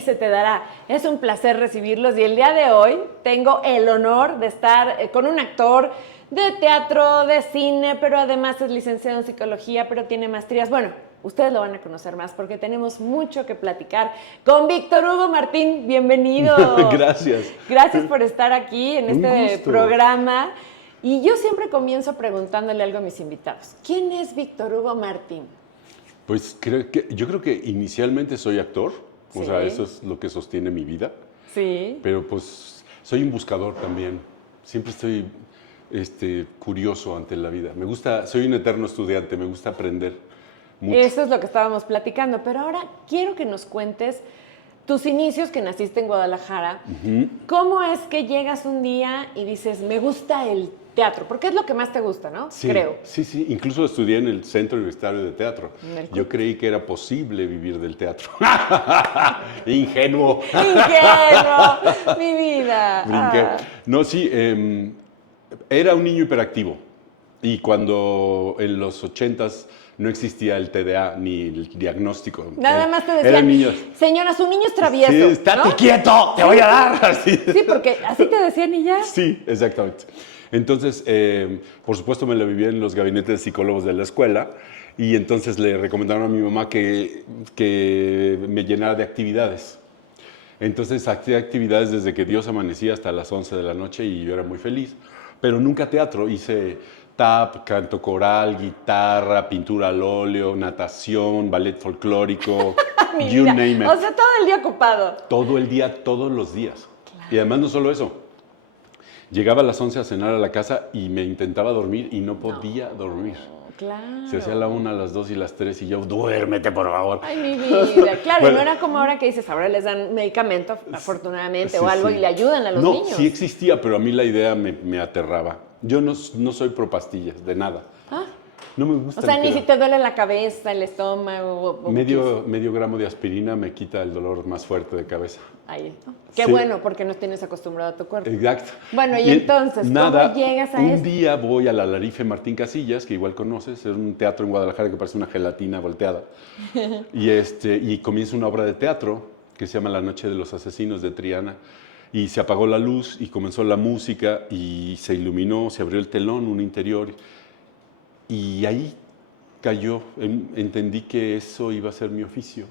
y se te dará. Es un placer recibirlos y el día de hoy tengo el honor de estar con un actor de teatro, de cine, pero además es licenciado en psicología, pero tiene maestrías. Bueno, ustedes lo van a conocer más porque tenemos mucho que platicar con Víctor Hugo Martín. Bienvenido. Gracias. Gracias por estar aquí en Un este gusto. programa. Y yo siempre comienzo preguntándole algo a mis invitados. ¿Quién es Víctor Hugo Martín? Pues yo creo que inicialmente soy actor, Sí. o sea, eso es lo que sostiene mi vida, Sí. pero pues soy un buscador también. Siempre estoy curioso ante la vida. Me gusta, soy un eterno estudiante, me gusta aprender mucho. Eso es lo que estábamos platicando. Pero ahora quiero que nos cuentes tus inicios, que naciste en Guadalajara. ¿Cómo es que llegas un día y dices, me gusta el teatro? Porque es lo que más te gusta, ¿no? Sí, Creo. sí. Incluso estudié en el Centro Universitario de Teatro. Yo creí que era posible vivir del teatro. Ingenuo. Ingenuo, mi vida. Brinqué. Ah. No, sí, era un niño hiperactivo. Y cuando en los 80s no existía el TDA ni el diagnóstico. Nada más te Eran decían, niños. señora, su niño es travieso. Sí, estate ¿no? quieto, te voy a dar. Así. Sí, porque así te decían y ya. Sí, exactamente. Entonces, por supuesto, me lo viví en los gabinetes de psicólogos de la escuela y entonces le recomendaron a mi mamá que me llenara de actividades. Entonces, hacía actividades desde que Dios amanecía hasta las 11 de la noche y yo era muy feliz. Pero nunca teatro. Hice tap, canto coral, guitarra, pintura al óleo, natación, ballet folclórico, Mi you vida. name it. O sea, todo el día ocupado. Todo el día, todos los días. Y además no solo eso. Llegaba a las 11 a cenar a la casa y me intentaba dormir y no podía dormir. Claro. Se hacía la 1, las 2 y las 3 y yo, duérmete por favor. Ay, mi vida. Claro, Bueno. no era como ahora que dices, ahora les dan medicamento, afortunadamente, Sí, o algo, sí. y le ayudan a los no, niños. sí existía, pero a mí la idea me aterraba. Yo no soy pro pastillas, de nada. Ah. No me gusta. O sea, ni si te duele la cabeza, el estómago. o Medio gramo de aspirina me quita el dolor más fuerte de cabeza. Ahí. Qué Sí. bueno, porque no tienes acostumbrado a tu cuerpo. Exacto. Bueno, y entonces, ¿cómo llegas a un esto? día voy a la Larife Martín Casillas, que igual conoces, es un teatro en Guadalajara que parece una gelatina volteada. y comienza una obra de teatro que se llama La Noche de los Asesinos de Triana. Y se apagó la luz y comenzó la música y se iluminó, se abrió el telón, un interior. Y ahí cayó, entendí que eso iba a ser mi oficio.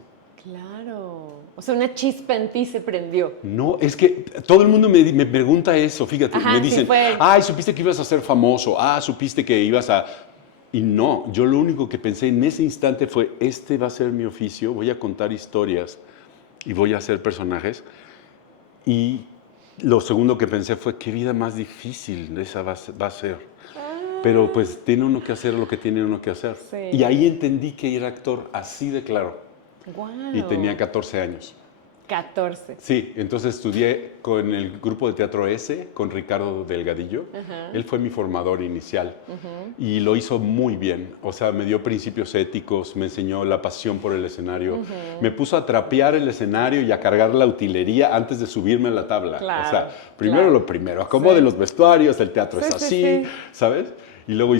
Claro. O sea, una chispa en ti se prendió. No, es que todo el mundo me pregunta eso, fíjate, Ajá, me sí dicen, fue. ay, supiste que ibas a ser famoso, supiste que ibas a... Y no, yo lo único que pensé en ese instante fue, este va a ser mi oficio, voy a contar historias y voy a hacer personajes. Y lo segundo que pensé fue, qué vida más difícil esa va a ser. Pero pues tiene uno que hacer lo que tiene uno que hacer. Sí. Y ahí entendí que era actor, así de claro. Wow. Y tenía 14 años. 14. Sí, entonces estudié con el grupo de teatro S, con Ricardo Delgadillo. Ajá. Él fue mi formador inicial y lo hizo muy bien. O sea, me dio principios éticos, me enseñó la pasión por el escenario. Me puso a trapear el escenario y a cargar la utilería antes de subirme a la tabla. Claro, o sea, primero claro. lo primero, acomode Sí. los vestuarios, el teatro es Sí, así, sí. ¿sabes? Y luego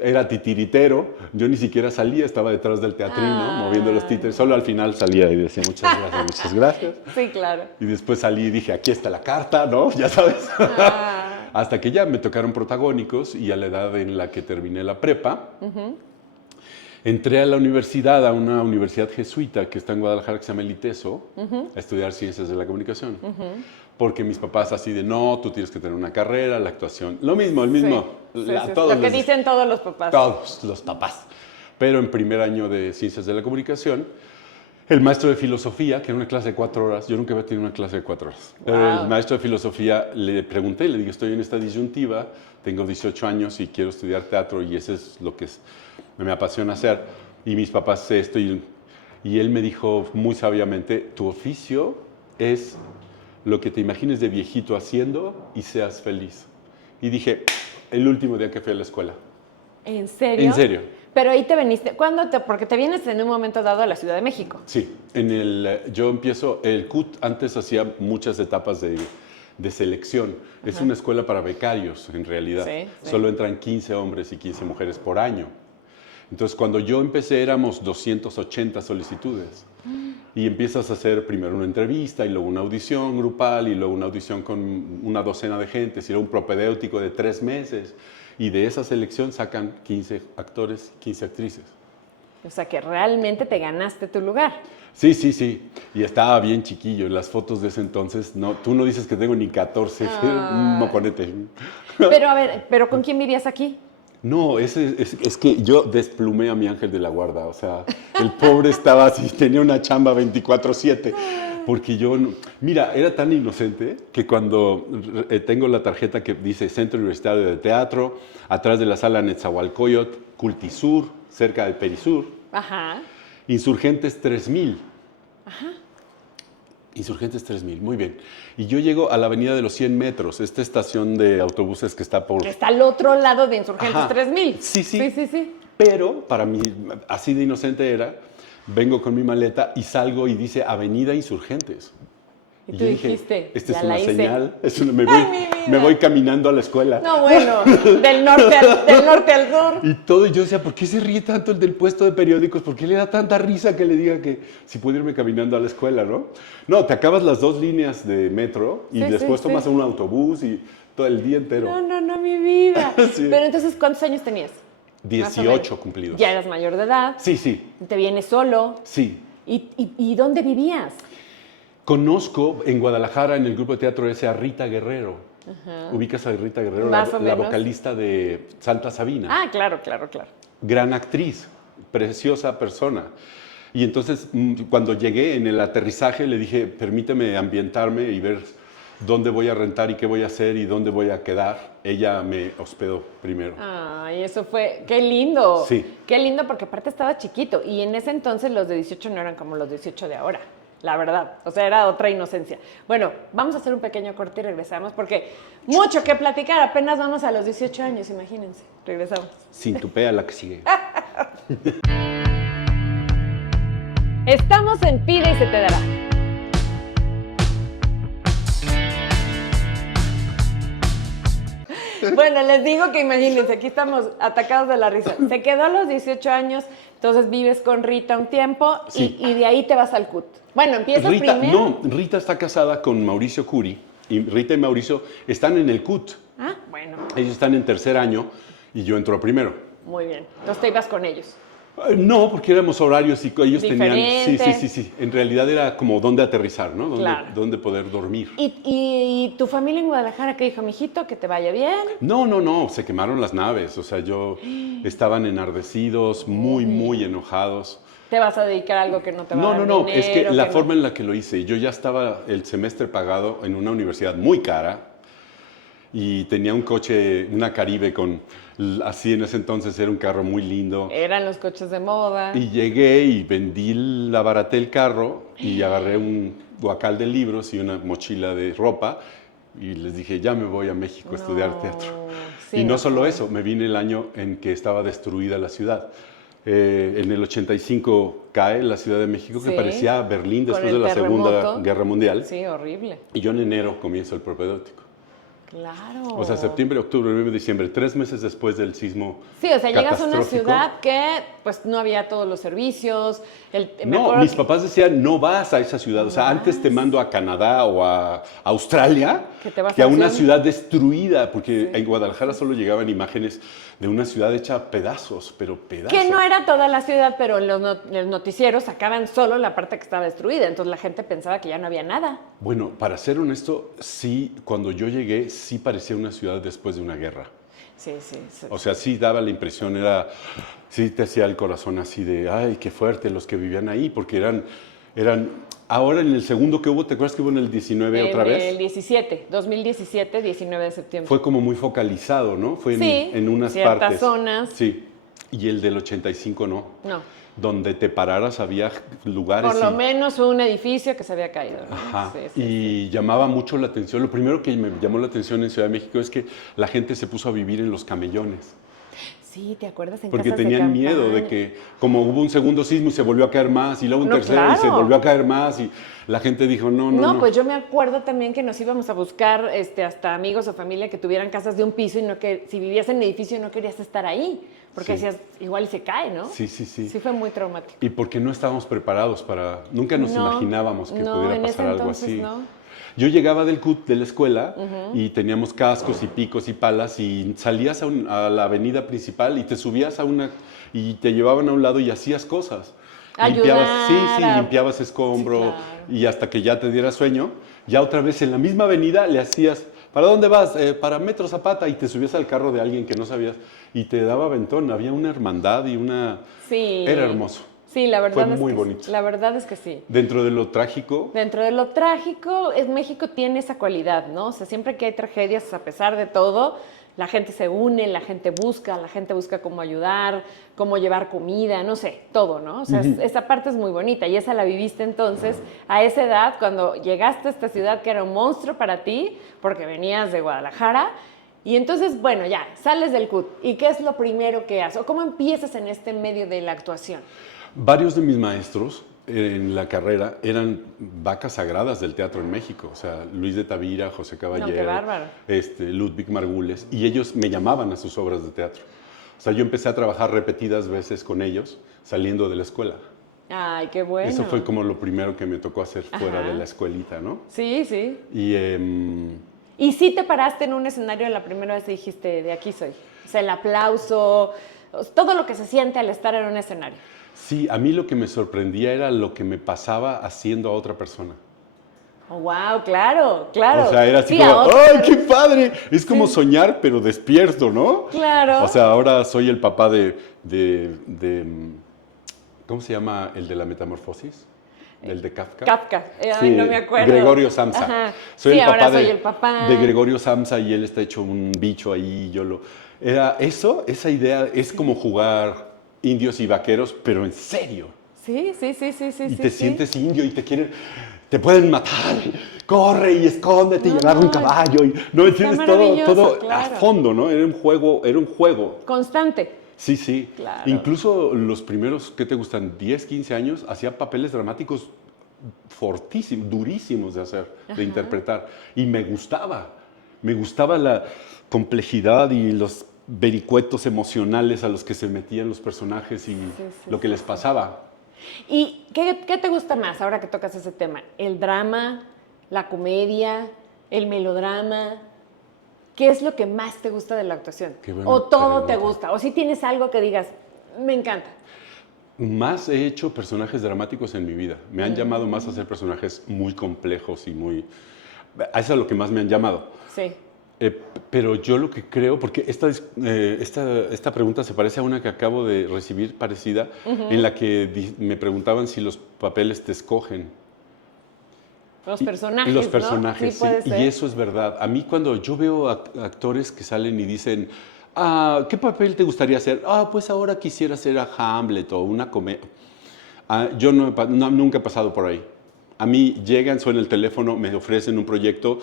era titiritero, yo ni siquiera salía, estaba detrás del teatrino, moviendo los títeres. Solo al final salía y decía muchas gracias, muchas gracias. Sí, claro. Y después salí y dije, aquí está la carta, ¿no? Ya sabes. Hasta que ya me tocaron protagónicos y a la edad en la que terminé la prepa, entré a la universidad, a una universidad jesuita que está en Guadalajara, que se llama el ITESO, a estudiar Ciencias de la Comunicación. Porque mis papás así de, no, tú tienes que tener una carrera, la actuación, lo mismo, el mismo. Sí, Todos lo que les- dicen todos los papás. Todos los papás. Pero en primer año de Ciencias de la Comunicación, el maestro de filosofía, que era una clase de 4 horas, yo nunca había tenido una clase de 4 horas. Wow. El maestro de filosofía le pregunté, le dije, estoy en esta disyuntiva, tengo 18 años y quiero estudiar teatro y eso es lo que me apasiona hacer. Y mis papás esto y él me dijo muy sabiamente, tu oficio es lo que te imagines de viejito haciendo y seas feliz. Y dije, el último día que fui a la escuela. ¿En serio? En serio. Pero ahí te veniste, porque te vienes en un momento dado a la Ciudad de México. Sí, yo empiezo, el CUT antes hacía muchas etapas de selección. Es una escuela para becarios, en realidad. Sí, sí. Solo entran 15 hombres y 15 mujeres por año. Entonces, cuando yo empecé éramos 280 solicitudes. y empiezas a hacer primero una entrevista y luego una audición grupal y luego una audición con una docena de gente, y luego un propedéutico de 3 meses. Y de esa selección sacan 15 actores, 15 actrices. O sea, que realmente te ganaste tu lugar. Sí, sí, sí. Y estaba bien chiquillo. En las fotos de ese entonces, no, tú no dices que tengo ni 14, un moconete. Pero a ver, ¿pero con quién vivías aquí? No, es que yo desplumé a mi ángel de la guarda. O sea, el pobre estaba así, tenía una chamba 24/7. Porque yo, mira, era tan inocente que cuando tengo la tarjeta que dice Centro Universitario de Teatro, atrás de la sala Netzahualcóyotl, Cultisur, cerca de Perisur, Ajá. Insurgentes 3000. Ajá. Insurgentes 3000, muy bien. Y yo llego a la avenida de los 100 metros, esta estación de autobuses que está por... Que está al otro lado de Insurgentes Ajá. 3000. Sí, sí. Sí, sí, sí. Pero para mí, así de inocente era, vengo con mi maleta y salgo y dice Avenida Insurgentes. Y Y tú yo dije, dijiste, esta ya es la una hice. señal, Ay, mi vida. me voy caminando a la escuela. No, bueno, del norte al sur. Y todo, y yo decía, ¿por qué se ríe tanto el del puesto de periódicos? ¿Por qué le da tanta risa que le diga que si puedo irme caminando a la escuela, no? No, te acabas las 2 líneas de metro y Sí, después sí, tomas sí. un autobús y todo el día entero. No, mi vida. Sí. Pero entonces, ¿cuántos años tenías? Más o 18 menos. cumplidos. Ya eras mayor de edad. Sí, sí, Te vienes solo. sí. ¿Y dónde vivías? Conozco en Guadalajara, en el grupo de teatro ese, a Rita Guerrero. ¿Ubicas a Rita Guerrero? Más o La menos. vocalista de Santa Sabina. Ah, claro. Gran actriz, preciosa persona. Y entonces, cuando llegué en el aterrizaje, le dije, permíteme ambientarme y ver dónde voy a rentar y qué voy a hacer y dónde voy a quedar. Ella me hospedó primero. Ay, eso fue, qué lindo. Sí. Qué lindo porque aparte estaba chiquito y en ese entonces los de 18 no eran como los 18 de ahora, la verdad. O sea, era otra inocencia. Bueno, vamos a hacer un pequeño corte y regresamos porque mucho que platicar. Apenas vamos a los 18 años, imagínense. Regresamos. Sin tupea la que sigue. Estamos en Pide y se te dará. Bueno, les digo que imagínense, aquí estamos atacados de la risa. Se quedó a los 18 años, entonces vives con Rita un tiempo Sí. y de ahí te vas al CUT. Bueno, empiezas Rita, primero. no, Rita está casada con Mauricio Curi y Rita y Mauricio están en el CUT. Ah, bueno, Ellos están en 3er año y yo entro primero. muy bien. Entonces te ibas con ellos. No, porque éramos horarios y ellos tenían... Diferente. Sí. En realidad era como dónde aterrizar, ¿no? Claro. Dónde poder dormir. ¿Y tu familia en Guadalajara qué dijo, mijito? Que te vaya bien. No, se quemaron las naves. O sea, estaban enardecidos, muy enojados. ¿Te vas a dedicar a algo que no te va a dar No, dinero? es que la no? forma en la que lo hice, yo ya estaba el semestre pagado en una universidad muy cara y tenía un coche, una Caribe así en ese entonces era un carro muy lindo. Eran los coches de moda. Y llegué y abaraté el carro y agarré un guacal de libros y una mochila de ropa y les dije, ya me voy a México a estudiar teatro. Sí, y no solo fue. eso, me vine el año en que estaba destruida la ciudad. En el 85 cae la Ciudad de México, que Sí, parecía Berlín con después el de la Segunda terremoto. Guerra Mundial. Sí, horrible. Y yo en enero comienzo el propedéutico. Claro. O sea, septiembre, octubre, noviembre, diciembre, 3 meses después del sismo. Sí, o sea, llegas a una catastrófico. ciudad que pues no había todos los servicios. Me No, acuerdo mis que- papás decían, no vas a esa ciudad. O sea, antes te mando a Canadá o a Australia Que te vas que a a una ciudad- ciudad destruida, porque en Guadalajara solo llegaban imágenes de una ciudad hecha a pedazos, pero pedazos. Que no era toda la ciudad, pero en los noticieros sacaban solo la parte que estaba destruida. Entonces la gente pensaba que ya no había nada. Bueno, para ser honesto, sí, cuando yo llegué, sí parecía una ciudad después de una guerra. Sí. O sea, sí daba la impresión, sí te hacía el corazón así de, ay, qué fuerte los que vivían ahí, porque ahora en el segundo que hubo, ¿te acuerdas que hubo en el 19 otra En vez? el 2017, 19 de septiembre. Fue como muy focalizado, ¿no? Fue Sí, en unas ciertas partes. zonas. Sí. Y el del 85 no. No. Donde te pararas había lugares. Por lo menos un edificio que se había caído, ¿no? Ajá. Sí. Y llamaba mucho la atención. Lo primero que me llamó la atención en Ciudad de México es que la gente se puso a vivir en los camellones. Sí, ¿te acuerdas? En Porque casas de tenían miedo de campaña. que, como hubo un segundo sismo y se volvió a caer más, y luego un No, tercero y se claro. volvió a caer más, y la gente dijo, no. No, pues yo me acuerdo también que nos íbamos a buscar hasta amigos o familia que tuvieran casas de un piso y no que si vivías en edificio no querías estar ahí, Porque Sí. decías, igual y se cae, ¿no? Sí, sí, sí. Sí fue muy traumático. Y porque no estábamos preparados nunca nos No, imaginábamos que no, pudiera en ese pasar algo entonces así. no. Yo llegaba del CUT de la escuela y teníamos cascos y picos y palas y salías a la avenida principal y te subías y te llevaban a un lado y hacías cosas. Ayudar Limpiabas escombro Sí, claro. y hasta que ya te diera sueño, ya otra vez en la misma avenida le hacías, ¿para dónde vas? Para Metro Zapata, y te subías al carro de alguien que no sabías y te daba aventón. Había una hermandad y Sí. Era hermoso. Sí, la verdad Fue es muy que bonito. sí. La verdad es que sí. Dentro de lo trágico, Dentro de lo trágico, México tiene esa cualidad, ¿no? O sea, siempre que hay tragedias, a pesar de todo, la gente se une, la gente busca cómo ayudar, cómo llevar comida, no sé, todo, ¿no? O sea, esa parte es muy bonita y esa la viviste entonces a esa edad, cuando llegaste a esta ciudad que era un monstruo para ti, porque venías de Guadalajara. Y entonces, bueno, ya, sales del CUT. ¿Y qué es lo primero que haces? ¿O cómo empiezas en este medio de la actuación? varios de mis maestros en la carrera eran vacas sagradas del teatro en México. O sea, Luis de Tavira, José Caballero, qué bárbaro. Ludwig Margules, y ellos me llamaban a sus obras de teatro. O sea, yo empecé a trabajar repetidas veces con ellos saliendo de la escuela. Ay, qué bueno. Eso fue como lo primero que me tocó hacer fuera Ajá. de la escuelita, ¿no? Sí, sí. Y ¿Y sí te paraste en un escenario la primera vez y dijiste, de aquí soy? O sea, el aplauso, todo lo que se siente al estar en un escenario. sí, a mí lo que me sorprendía era lo que me pasaba haciendo a otra persona. Oh, wow, claro, claro. O sea, era así Sí, a como, otro- ¡ay, qué padre! Es como soñar, pero despierto, ¿no? Claro. O sea, ahora soy el papá ¿cómo se llama el de la metamorfosis? ¿El de Kafka? Kafka. Ay, Sí, no me acuerdo. Gregorio Samsa. Ajá. Soy Sí, el papá ahora soy el papá. de Gregorio Samsa y él está hecho un bicho ahí. Esa idea es como jugar indios y vaqueros, pero en serio. Sí. Y te sientes indio y te pueden matar. Corre y escóndete y agarra un caballo. No, entiendes maravilloso, todo a claro. fondo, ¿no? Era un juego. Constante. Sí, sí. Claro. Incluso los primeros, ¿qué te gustan? 10, 15 años, hacía papeles dramáticos fortísimos, durísimos de hacer, de interpretar. Y me gustaba la complejidad y los vericuetos emocionales a los que se metían los personajes y lo que les pasaba. ¿Y qué te gusta más ahora que tocas ese tema? ¿El drama, la comedia, el melodrama? ¿Qué es lo que más te gusta de la actuación? Qué buena ¿O todo pregunta. te gusta? ¿O si tienes algo que digas, me encanta? Más he hecho personajes dramáticos en mi vida. Me han llamado más a hacer personajes muy complejos y muy... A eso es lo que más me han llamado. Sí. Pero yo lo que creo, porque esta pregunta se parece a una que acabo de recibir parecida, en la que me preguntaban si los papeles te escogen. Los personajes, Los ¿no? personajes, Sí, puede ser. y eso es verdad. A mí cuando yo veo actores que salen y dicen, ¿qué papel te gustaría hacer? Pues ahora quisiera hacer a Hamlet o una comedia. Yo nunca he pasado por ahí. A mí llegan, suena el teléfono, me ofrecen un proyecto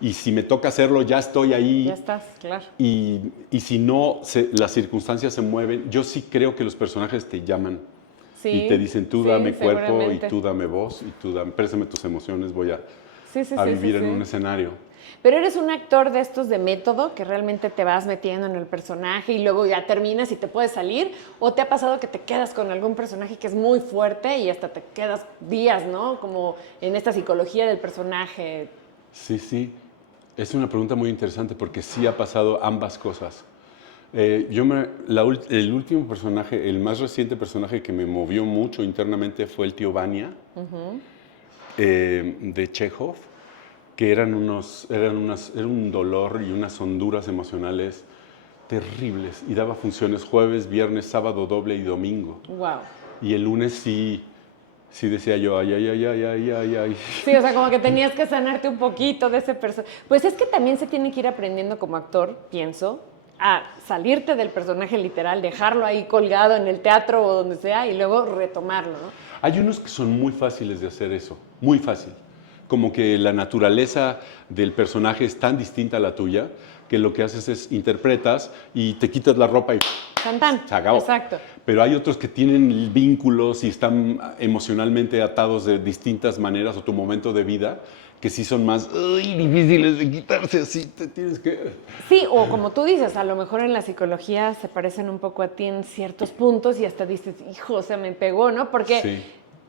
y si me toca hacerlo, ya estoy ahí. Ya estás, claro. Y si no, las circunstancias se mueven. Yo sí creo que los personajes te llaman. Sí, Y te dicen, tú sí, dame cuerpo y seguramente. tú dame voz y préstame tus emociones, voy a Sí, vivir en sí. un escenario. Pero eres un actor de estos de método, que realmente te vas metiendo en el personaje y luego ya terminas y te puedes salir, o te ha pasado que te quedas con algún personaje que es muy fuerte y hasta te quedas días, ¿no? Como en esta psicología del personaje. Sí, sí. Es una pregunta muy interesante porque sí ha pasado ambas cosas. El último personaje, el más reciente personaje que me movió mucho internamente fue el tío Vania, de Chekhov, que era un dolor y unas honduras emocionales terribles. Y daba funciones jueves, viernes, sábado, doble y domingo. Wow. Y el lunes sí decía yo, ay. Sí, o sea, como que tenías que sanarte un poquito de ese personaje. Pues es que también se tiene que ir aprendiendo como actor, pienso, a salirte del personaje literal, dejarlo ahí colgado en el teatro o donde sea y luego retomarlo, ¿no? Hay unos que son muy fáciles de hacer eso, muy fácil. Como que la naturaleza del personaje es tan distinta a la tuya que lo que haces es interpretas y te quitas la ropa y Tan. Se acabó. Exacto. Pero hay otros que tienen vínculos y están emocionalmente atados de distintas maneras a tu momento de vida, que sí son más difíciles de quitarse, así te tienes que... Sí, o como tú dices, a lo mejor en la psicología se parecen un poco a ti en ciertos puntos y hasta dices, hijo, o sea, me pegó, ¿no? Porque Sí.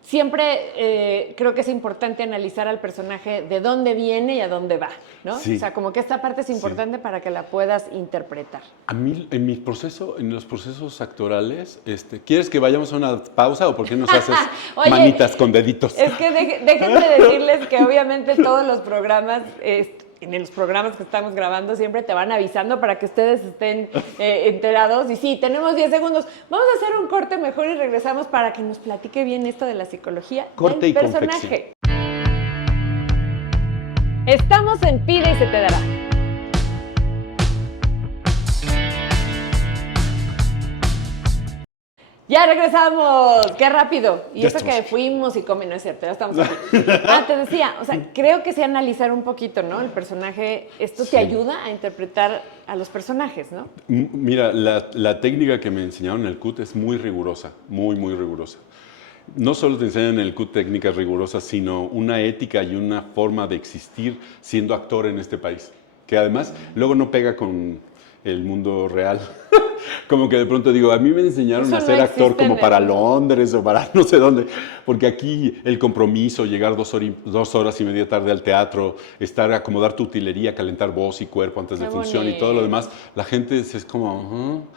siempre creo que es importante analizar al personaje de dónde viene y a dónde va, ¿no? Sí. O sea, como que esta parte es importante para que la puedas interpretar. A mí, en mi proceso, en los procesos actorales, ¿quieres que vayamos a una pausa o por qué nos haces Oye, manitas con deditos? Es que déjenme decirles que obviamente todos los programas, en los programas que estamos grabando siempre te van avisando para que ustedes estén enterados. Y sí, tenemos 10 segundos. Vamos a hacer un corte mejor y regresamos para que nos platique bien esto de la psicología Corte del y personaje. Estamos en Pide y se te dará. Ya regresamos, qué rápido. Y Ya eso estamos que aquí. fuimos y no es cierto, ya estamos aquí. Te decía, o sea, creo que sí analizar un poquito, ¿no? El personaje, esto te ayuda a interpretar a los personajes, ¿no? Mira, la técnica que me enseñaron en el CUT es muy rigurosa, muy, muy rigurosa. No solo te enseñan en el CUT técnicas rigurosas, sino una ética y una forma de existir siendo actor en este país, que además luego no pega con el mundo real. Como que de pronto digo, a mí me enseñaron Eso a no ser actor existe como en para el mundo. Londres o para no sé dónde, porque aquí el compromiso, llegar 2 horas y media tarde al teatro, acomodar tu utilería, calentar voz y cuerpo antes de Qué función y todo lo bonito. demás, la gente es como,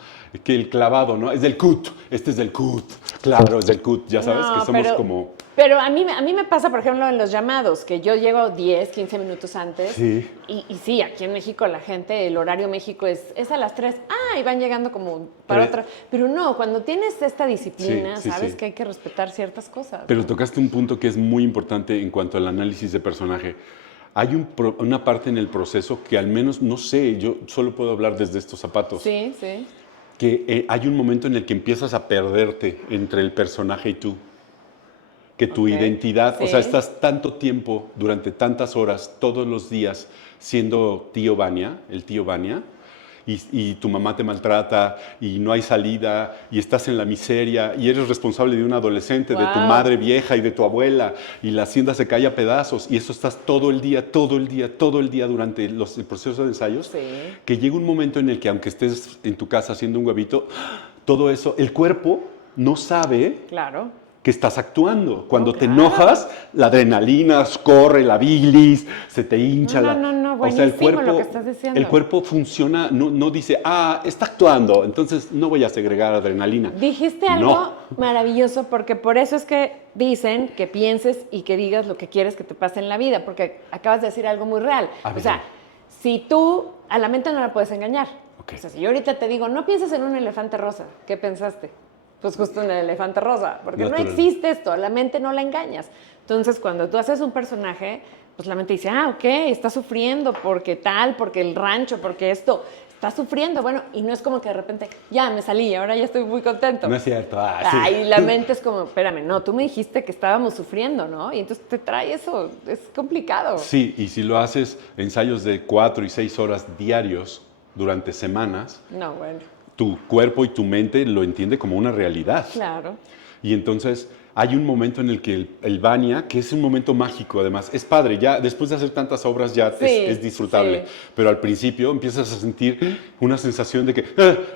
que el clavado, ¿no? Es del CUT, este es del CUT, claro, es del CUT, ya sabes, No, que somos como... Pero a mí me pasa, por ejemplo, en los llamados, que yo llego 10, 15 minutos antes. Sí. Y sí, aquí en México la gente, el horario México es a las 3. Y van llegando como para otra. Pero no, cuando tienes esta disciplina, Sí, sabes sí. que hay que respetar ciertas cosas. Pero tocaste un punto que es muy importante en cuanto al análisis de personaje. Hay una parte en el proceso que al menos, no sé, yo solo puedo hablar desde estos zapatos. Sí, sí. Que hay un momento en el que empiezas a perderte entre el personaje y tú. Que tu Ok, identidad, o sí. sea, estás tanto tiempo, durante tantas horas, todos los días, siendo tío Vania, el tío Vania, y tu mamá te maltrata, y no hay salida, y estás en la miseria, y eres responsable de un adolescente, de tu Wow. madre vieja y de tu abuela, y la hacienda se cae a pedazos, y eso estás todo el día, todo el día, todo el día durante el proceso de ensayos, Sí. que llega un momento en el que, aunque estés en tu casa haciendo un huevito, todo eso, el cuerpo no sabe Claro. que estás actuando. Cuando No, te claro. enojas, la adrenalina corre, la bilis, se te hincha. No, o sea, el buenísimo cuerpo, lo que estás diciendo. el cuerpo funciona, no dice, está actuando, entonces no voy a segregar adrenalina. Dijiste algo No. maravilloso, porque por eso es que dicen que pienses y que digas lo que quieres que te pase en la vida, porque acabas de decir algo muy real. A ver, O sea, si tú a la mente no la puedes engañar. Ok. O sea, si yo ahorita te digo, no pienses en un elefante rosa, ¿qué pensaste? Pues justo en el elefante rosa, porque no Natural. existe esto, a la mente no la engañas. Entonces, cuando tú haces un personaje, pues la mente dice, ok, está sufriendo porque tal, porque el rancho, porque esto, está sufriendo. Bueno, y no es como que de repente, ya me salí, ahora ya estoy muy contento. No es cierto. Sí. Y la mente es como, espérame, no, tú me dijiste que estábamos sufriendo, ¿no? Y entonces te trae eso, es complicado. Sí, y si lo haces ensayos de 4 y 6 horas diarios durante semanas, No, bueno, tu cuerpo y tu mente lo entiende como una realidad. claro. Y entonces hay un momento en el que el Vania, que es un momento mágico además, es padre, ya después de hacer tantas obras ya Sí, es disfrutable, sí. pero al principio empiezas a sentir una sensación de que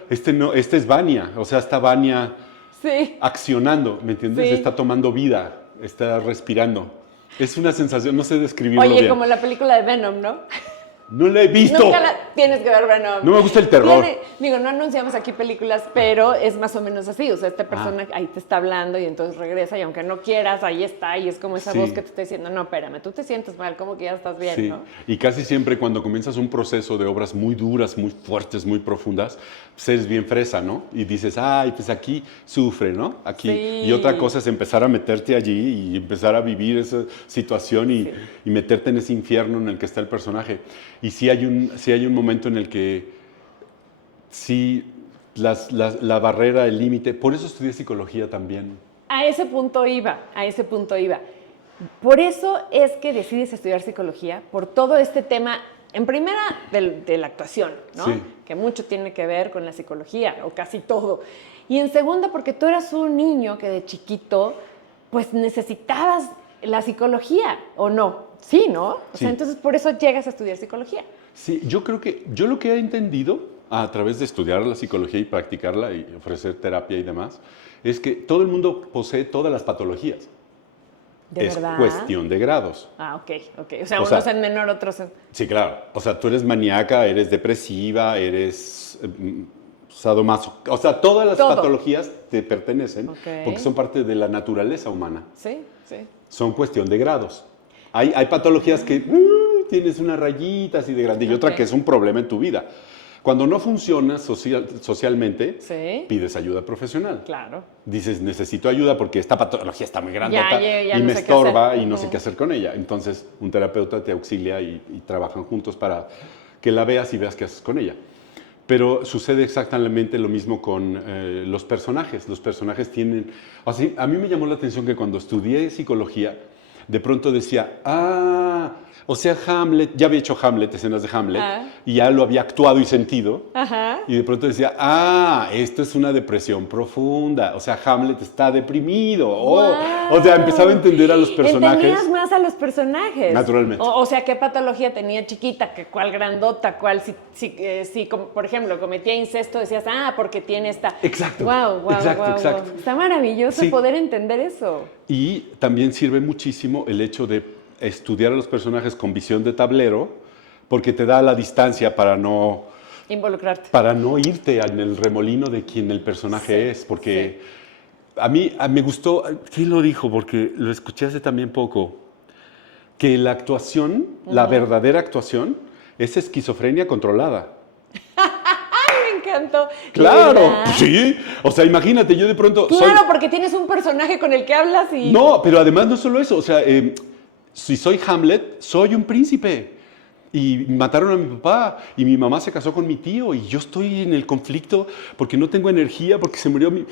este es Vania, o sea, está Vania Sí. accionando, ¿me entiendes? Sí. Está tomando vida, está respirando. Es una sensación, no sé describirlo Oye, bien. como la película de Venom, ¿no? No la he visto. Nunca la tienes que ver Venom. No me gusta el terror. Digo, no anunciamos aquí películas, pero es más o menos así. O sea, esta persona ahí te está hablando y entonces regresa y aunque no quieras, ahí está y es como esa Sí. voz que te está diciendo, no, espérame, tú te sientes mal, como que ya estás bien, Sí, ¿no? y casi siempre cuando comienzas un proceso de obras muy duras, muy fuertes, muy profundas, pues eres bien fresa, ¿no? Y dices, pues aquí sufre, ¿no? Aquí. Sí. Y otra cosa es empezar a meterte allí y empezar a vivir esa situación y meterte en ese infierno en el que está el personaje. Y sí hay un momento en el que sí la barrera, el límite, por eso estudié psicología también. A ese punto iba. Por eso es que decides estudiar psicología, por todo este tema En primera, de la actuación, ¿no? Sí. Que mucho tiene que ver con la psicología, o casi todo. Y en segunda, porque tú eras un niño que de chiquito, pues necesitabas la psicología, ¿o no? Sí, ¿no? O Sí. sea, entonces por eso llegas a estudiar psicología. Sí, yo creo que yo lo que he entendido a través de estudiar la psicología y practicarla y ofrecer terapia y demás, es que todo el mundo posee todas las patologías. ¿De Es verdad? cuestión de grados. Ah, ok. O sea, O unos sea, en menor, otros en... Sí, claro. O sea, tú eres maníaca, eres depresiva, eres sadomaso. O sea, todas las Todo. patologías te pertenecen Ok. porque son parte de la naturaleza humana. Sí, sí. Son cuestión de grados. Hay patologías que tienes una rayita así de grande y otra Ok. que es un problema en tu vida. Cuando no funcionas socialmente, Sí. pides ayuda profesional. Claro. Dices, necesito ayuda porque esta patología está muy grandota ya y no me sé qué estorba hacer. y no sé qué hacer con ella. Entonces, un terapeuta te auxilia y trabajan juntos para que la veas y veas qué haces con ella. Pero sucede exactamente lo mismo con los personajes. Los personajes tienen... O sea, a mí me llamó la atención que cuando estudié psicología, de pronto decía, o sea, Hamlet, ya había hecho Hamlet, escenas de Hamlet, y ya lo había actuado y sentido. Ajá. Y de pronto decía, esto es una depresión profunda. O sea, Hamlet está deprimido. Wow. O sea, empezaba a entender a los personajes. Entendías más a los personajes. Naturalmente. O sea, qué patología tenía chiquita, que cuál grandota, cuál, si como, por ejemplo, cometía incesto, decías, porque tiene esta... Exacto. Wow. Exacto. Está maravilloso Sí. poder entender eso. Y también sirve muchísimo el hecho de estudiar a los personajes con visión de tablero, porque te da la distancia para no irte en el remolino de quien el personaje es. Porque a mí me gustó, ¿quién lo dijo? Porque lo escuché hace también poco, que la actuación, la verdadera actuación, es esquizofrenia controlada. Me encantó. Claro, ¿Verdad? pues sí. O sea, imagínate, yo de pronto Claro, porque tienes un personaje con el que hablas y... No, pero además no solo eso, o sea, si soy Hamlet, soy un príncipe. Y mataron a mi papá y mi mamá se casó con mi tío y yo estoy en el conflicto porque no tengo energía, porque se murió mi...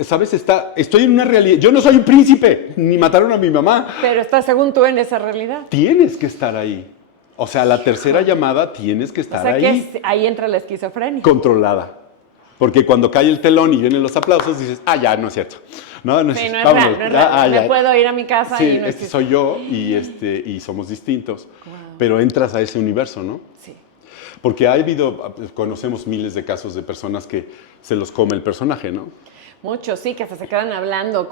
¿Sabes? Estoy en una realidad... Yo no soy un príncipe, ni mataron a mi mamá. Pero estás según tú en esa realidad. Tienes que estar ahí. O sea, la tercera llamada tienes que O estar sea, ahí. que ahí entra la esquizofrenia. Controlada. Porque cuando cae el telón y vienen los aplausos, dices, ya, no es cierto. No es Sí, cierto. no es Vámonos. real, no es real. Ya. Me puedo ir a mi casa Sí, y no este soy yo y somos distintos. Pero entras a ese universo, ¿no? Sí. Porque conocemos miles de casos de personas que se los come el personaje, ¿no? Muchos, sí, que hasta se quedan hablando,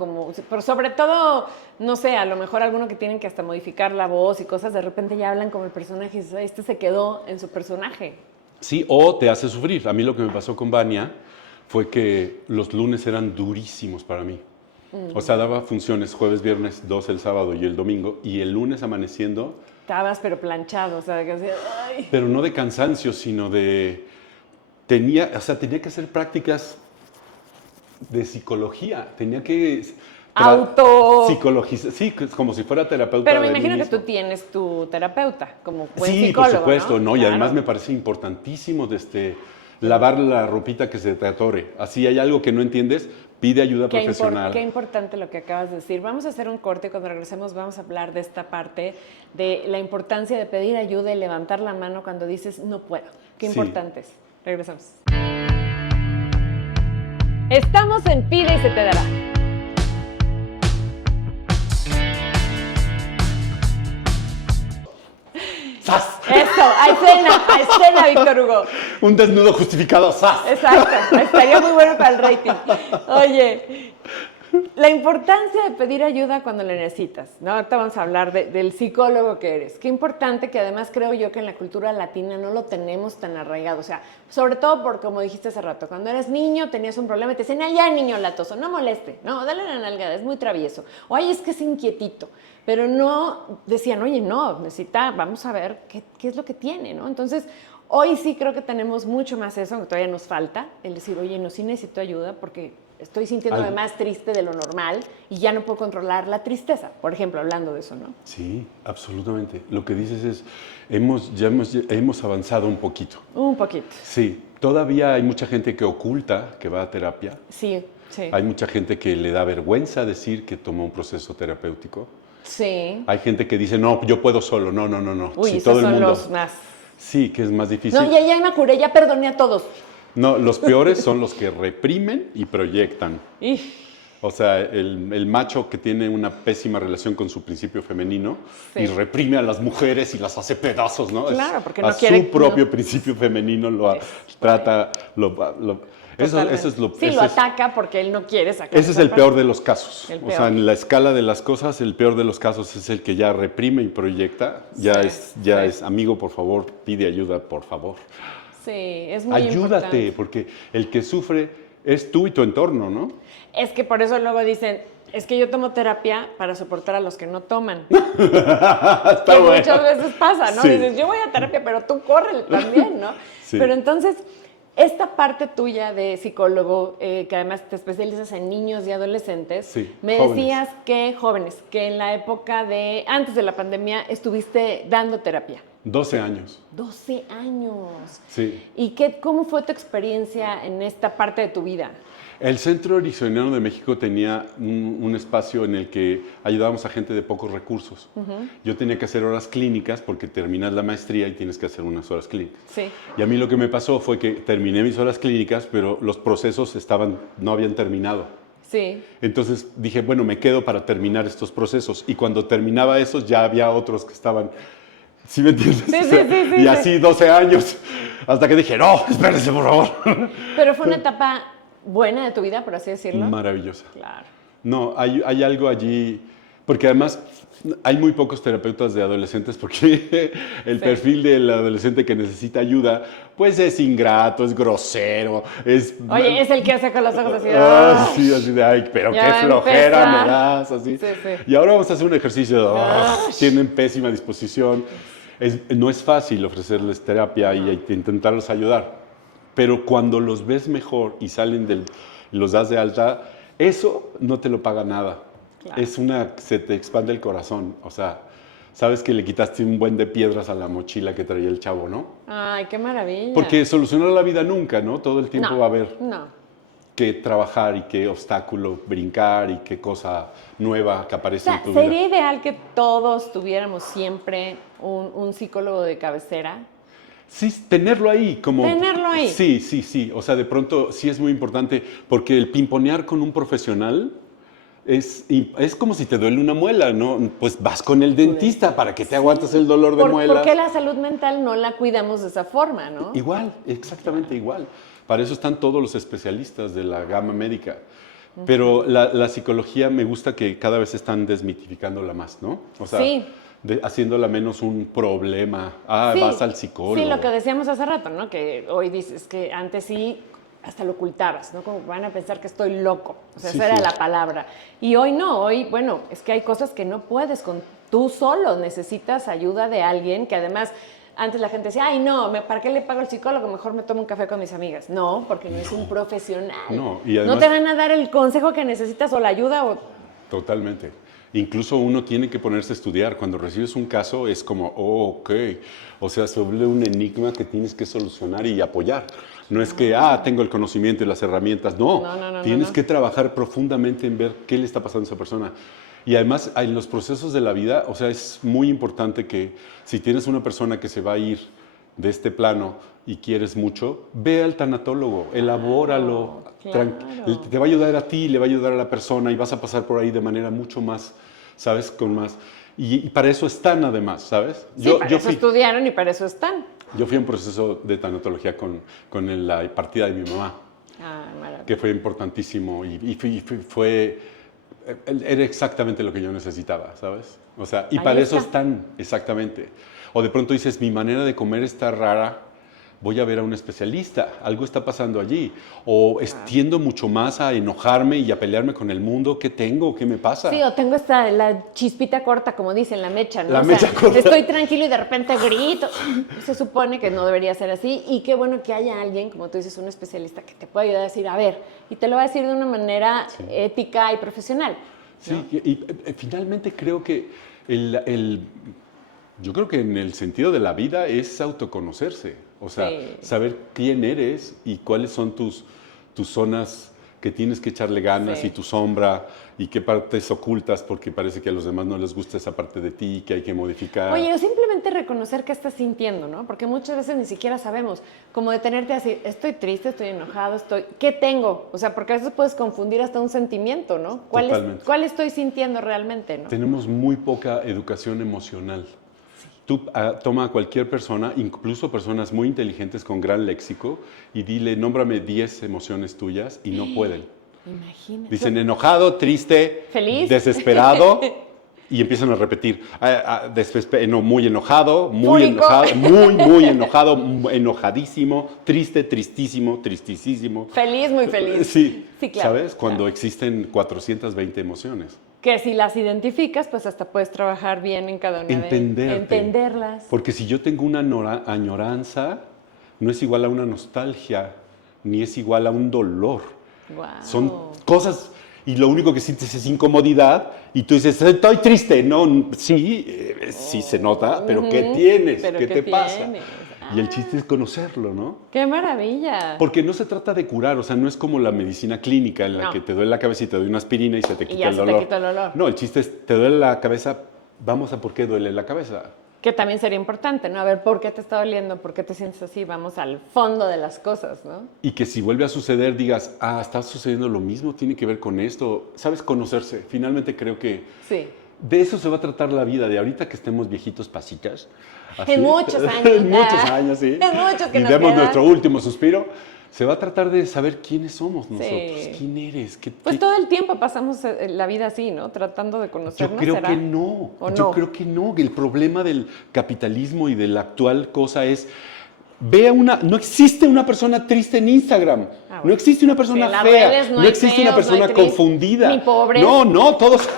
pero sobre todo, no sé, a lo mejor alguno que tienen que hasta modificar la voz y cosas, de repente ya hablan como el personaje y dices, este se quedó en su personaje. Sí, o te hace sufrir. A mí lo que me pasó con Vania fue que los lunes eran durísimos para mí. O sea, daba funciones jueves, viernes, 2 el sábado y el domingo, y el lunes amaneciendo... Estabas pero planchado, o sea, que decías, ay. Pero no de cansancio, sino tenía que hacer prácticas de psicología. Tenía que... psicologizar, sí, como si fuera terapeuta. Pero me de mí imagino que mismo. tú tienes tu terapeuta, como buen Sí, psicólogo, por supuesto, ¿no? Y Claro. además me parece importantísimo lavar la ropita que se te atore. Así hay algo que no entiendes, pide ayuda profesional. Qué importante lo que acabas de decir. Vamos a hacer un corte y cuando regresemos vamos a hablar de esta parte de la importancia de pedir ayuda y levantar la mano cuando dices no puedo. Qué Sí. importante es. Regresamos. Estamos en Pide y se te dará. ¡Zas! Eso, a escena, Víctor Hugo. Un desnudo justificado, ¡zas! Exacto, estaría muy bueno para el rating. Oye, la importancia de pedir ayuda cuando la necesitas, ¿no? Ahorita vamos a hablar del psicólogo que eres. Qué importante que además creo yo que en la cultura latina no lo tenemos tan arraigado. O sea, sobre todo por, como dijiste hace rato, cuando eres niño tenías un problema y te decían, ya niño latoso, no moleste, no, dale la nalgada, es muy travieso. O ay, es que es inquietito. Pero no decían, oye, no, vamos a ver qué es lo que tiene, ¿no? Entonces, hoy sí creo que tenemos mucho más eso, aunque todavía nos falta, el decir, oye, no, sí necesito ayuda porque estoy sintiéndome más triste de lo normal y ya no puedo controlar la tristeza, por ejemplo, hablando de eso, ¿no? Sí, absolutamente. Lo que dices es, hemos avanzado un poquito. Un poquito. Sí, todavía hay mucha gente que oculta que va a terapia. Sí. Sí. Hay mucha gente que le da vergüenza decir que tomó un proceso terapéutico. Sí. Hay gente que dice, no, yo puedo solo. No, no, no, no. Uy, Si esos todo el son mundo... los más... Sí, que es más difícil. No, ya me curé, ya perdoné a todos. No, los peores son los que reprimen y proyectan. Ij, O sea, el macho que tiene una pésima relación con su principio femenino Sí. y reprime a las mujeres y las hace pedazos, ¿no? Claro, porque no a quiere- su propio no. principio femenino lo Es- trata, eso totalmente. es lo Sí, ese lo es- ataca porque él no quiere sacar ese es esa el parte. peor de los casos. El O sea, peor. en la escala de las cosas, el peor de los casos es el que ya reprime y proyecta. Ya Sí, es, amigo, por favor, pide ayuda, por favor. Sí, es muy Ayúdate, importante. porque el que sufre es tú y tu entorno, ¿no? Es que por eso luego dicen, es que yo tomo terapia para soportar a los que no toman. Está Que bueno. muchas veces pasa, ¿no? Sí. Dices, yo voy a terapia, pero tú córrele también, ¿no? Sí. Pero entonces, esta parte tuya de psicólogo, que además te especializas en niños y adolescentes, Sí, me jóvenes. decías que jóvenes, que en la época de, antes de la pandemia, estuviste dando terapia. 12 años. 12 años. Sí. ¿Y cómo fue tu experiencia en esta parte de tu vida? El Centro Ericksoniano de México tenía un espacio en el que ayudábamos a gente de pocos recursos. Yo tenía que hacer horas clínicas porque terminas la maestría y tienes que hacer unas horas clínicas. Sí. Y a mí lo que me pasó fue que terminé mis horas clínicas, pero los procesos no habían terminado. Sí. Entonces dije, bueno, me quedo para terminar estos procesos. Y cuando terminaba esos, ya había otros que estaban... ¿Sí me entiendes? Sí, O sea, sí, sí, y sí. así 12 años, hasta que dije, no, espérense, por favor. Pero fue una etapa buena de tu vida, por así decirlo. Maravillosa. Claro. No, hay algo allí, porque además hay muy pocos terapeutas de adolescentes porque el Sí. perfil del adolescente que necesita ayuda, pues es ingrato, es grosero, es... Oye, es el que hace con los ojos así. Sí, así de, ay, pero Ya qué va a flojera empezar. me das, así. Sí, sí. Y ahora vamos a hacer un ejercicio, Ay. tienen pésima disposición. No es fácil ofrecerles terapia y intentarlos ayudar, pero cuando los ves mejor y los das de alta, eso no te lo paga nada. Claro. Se te expande el corazón, o sea, sabes que le quitaste un buen de piedras a la mochila que traía el chavo, ¿no? Ay, qué maravilla. Porque solucionar la vida nunca, ¿no? Todo el tiempo No, va a haber No. que trabajar y qué obstáculo brincar y qué cosa nueva que O aparece sea, en tu vida. ¿sería ideal que todos tuviéramos siempre un psicólogo de cabecera? Sí, tenerlo ahí como... Tenerlo ahí. Sí, sí, sí. O sea, de pronto sí es muy importante porque el pimponear con un profesional es como si te duele una muela, ¿no? Pues vas con el dentista para que te aguantes el dolor de muelas. ¿Por qué la salud mental no la cuidamos de esa forma, no? Igual, exactamente igual. Para eso están todos los especialistas de la gama médica. Pero la psicología me gusta que cada vez están desmitificándola más, ¿no? O sea, Sí. haciéndola menos un problema. Sí, Vas al psicólogo. Sí, lo que decíamos hace rato, ¿no? Que hoy dices que antes sí hasta lo ocultabas, ¿no? Como van a pensar que estoy loco. O sea, Sí, esa era sí. la palabra. Y hoy no, hoy, bueno, es que hay cosas que no puedes con tú solo. Necesitas ayuda de alguien que además... Antes la gente decía, ay, no, ¿para qué le pago al psicólogo? Mejor me tomo un café con mis amigas. No, porque no es un profesional. No, y además- No te van a dar el consejo que necesitas o la ayuda o... Totalmente. Incluso uno tiene que ponerse a estudiar. Cuando recibes un caso es como, oh, ok. O sea, se vuelve un enigma que tienes que solucionar y apoyar. No es que, tengo el conocimiento y las herramientas. No, No, tienes no. que trabajar profundamente en ver qué le está pasando a esa persona. Y además, en los procesos de la vida, o sea, es muy importante que si tienes una persona que se va a ir de este plano y quieres mucho, ve al tanatólogo, elabóralo. Claro. Te va a ayudar a ti, le va a ayudar a la persona y vas a pasar por ahí de manera mucho más, ¿sabes? Con más. Y para eso están además, ¿sabes? Sí, para eso estudiaron y para eso están. Yo fui a un proceso de tanatología con la partida de mi mamá, Ah, maravilla. que fue importantísimo era exactamente lo que yo necesitaba, ¿sabes? O sea, y Ahí para eso está. están, exactamente. O de pronto dices, mi manera de comer está rara, voy a ver a un especialista, algo está pasando allí. O tiendo mucho más a enojarme y a pelearme con el mundo, ¿qué tengo? ¿Qué me pasa? Sí, o tengo la chispita corta, como dicen, la mecha, ¿no? La O sea, mecha corta. estoy tranquilo y de repente grito. Se supone que no debería ser así. Y qué bueno que haya alguien, como tú dices, un especialista que te pueda ayudar a decir, a ver, y te lo va a decir de una manera ética y profesional. Sí, y finalmente creo que yo creo que en el sentido de la vida es autoconocerse, o sea, Sí. saber quién eres y cuáles son tus zonas que tienes que echarle ganas Sí. y tu sombra y qué partes ocultas porque parece que a los demás no les gusta esa parte de ti que hay que modificar. Oye, o simplemente reconocer qué estás sintiendo, ¿no? Porque muchas veces ni siquiera sabemos, como detenerte así, estoy triste, estoy enojado, ¿qué tengo? O sea, porque a veces puedes confundir hasta un sentimiento, ¿no? Totalmente. ¿Cuál estoy sintiendo realmente, no? Tenemos muy poca educación emocional. Tú toma a cualquier persona, incluso personas muy inteligentes con gran léxico, y dile, nómbrame 10 emociones tuyas, y no pueden. Imagínate. Dicen enojado, triste, Feliz. desesperado, y empiezan a repetir, muy enojado, muy Fúrico. enojado, muy enojado, enojadísimo, triste, tristísimo, tristísimo. Feliz, muy feliz. Sí, Sí, claro. ¿sabes? Cuando Claro. existen 420 emociones. Que si las identificas, pues hasta puedes trabajar bien en cada una de Entenderte. entenderlas. Porque si yo tengo una añoranza, no es igual a una nostalgia, ni es igual a un dolor. Wow. Son cosas, y lo único que sientes es incomodidad, y tú dices, estoy triste. No, sí, sí se nota, pero ¿qué tienes? ¿Pero ¿Qué qué te pasa? tienes? Y el chiste es conocerlo, ¿no? ¡Qué maravilla! Porque no se trata de curar, o sea, no es como la medicina clínica en la No. que te duele la cabeza y te doy una aspirina y se te Y quita ya el se te dolor. quita el olor. No, el chiste es, te duele la cabeza, vamos a por qué duele la cabeza. Que también sería importante, ¿no? A ver, ¿por qué te está doliendo? ¿Por qué te sientes así? Vamos al fondo de las cosas, ¿no? Y que si vuelve a suceder digas, está sucediendo lo mismo, tiene que ver con esto. ¿Sabes? Conocerse. Finalmente creo que Sí. de eso se va a tratar la vida, de ahorita que estemos viejitos pasitas. En muchos años. En muchos años, sí. En muchos que y nos demos quedan. nuestro último suspiro. Se va a tratar de saber quiénes somos nosotros, Sí. quién eres. Pues todo el tiempo pasamos la vida así, ¿no? Tratando de Yo conocernos. creo ¿será? que no. ¿O Yo no? creo que no. El problema del capitalismo y de la actual cosa es no existe una persona triste en Instagram, Ah, bueno. no existe una persona Sí, en las fea, redes no no hay existe una feos, no hay persona tristes, confundida. ni pobres. No, todos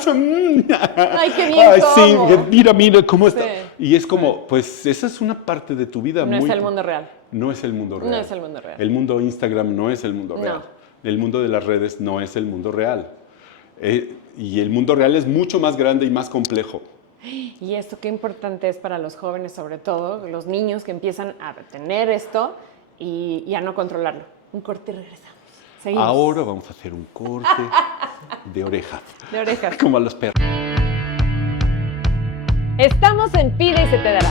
son. Ay, qué bien sí, como. mira cómo está. Sí. Y es como, pues esa es una parte de tu vida No muy. es el mundo real. No es el mundo real. No es el mundo real. El mundo Instagram no es el mundo No. real. El mundo de las redes no es el mundo real. Y el mundo real es mucho más grande y más complejo. Y esto qué importante es para los jóvenes, sobre todo, los niños que empiezan a tener esto y a no controlarlo. Un corte y regresamos. Seguimos. Ahora vamos a hacer un corte de oreja. De orejas. Como a los perros. Estamos en Pide y se te dará.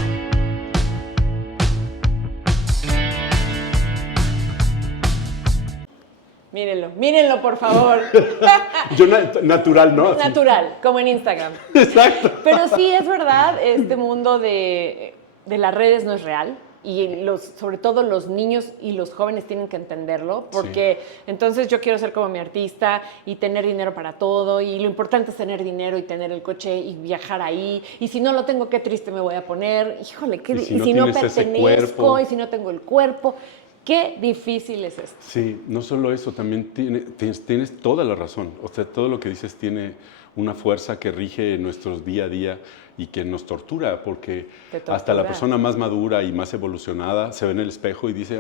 Mírenlo por favor. Yo natural, ¿no? Así. Natural, como en Instagram. Exacto. Pero sí es verdad, este mundo de las redes no es real. Y sobre todo los niños y los jóvenes tienen que entenderlo, porque entonces yo quiero ser como mi artista y tener dinero para todo, y lo importante es tener dinero y tener el coche y viajar ahí, y si no lo tengo, qué triste me voy a poner, híjole, Y si no si no tienes ese pertenezco, cuerpo. y si no tengo el cuerpo, qué difícil es esto. Sí, no solo eso, también tienes toda la razón. O sea, todo lo que dices tiene una fuerza que rige nuestros día a día y que nos tortura, porque hasta la persona más madura y más evolucionada se ve en el espejo y dice,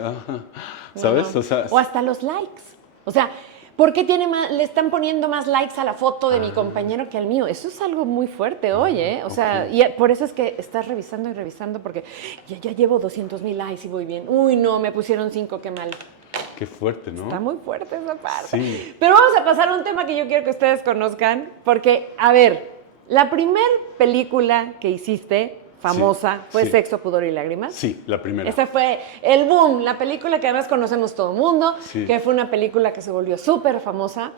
¿sabes? No. O hasta los likes. O sea, ¿por qué le están poniendo más likes a la foto de mi compañero que al mío? Eso es algo muy fuerte hoy, ¿eh? O sea, y por eso es que estás revisando y revisando, porque ya llevo 200,000 likes y voy bien. Uy, no, me pusieron 5, qué mal. Qué fuerte, ¿no? Está muy fuerte esa parte. Sí. Pero vamos a pasar a un tema que yo quiero que ustedes conozcan, porque, a ver, la primer película que hiciste famosa fue sí. Sexo, Pudor y Lágrimas. Sí, la primera. Ese fue el boom, la película que además conocemos todo el mundo, Sí. que fue una película que se volvió súper famosa.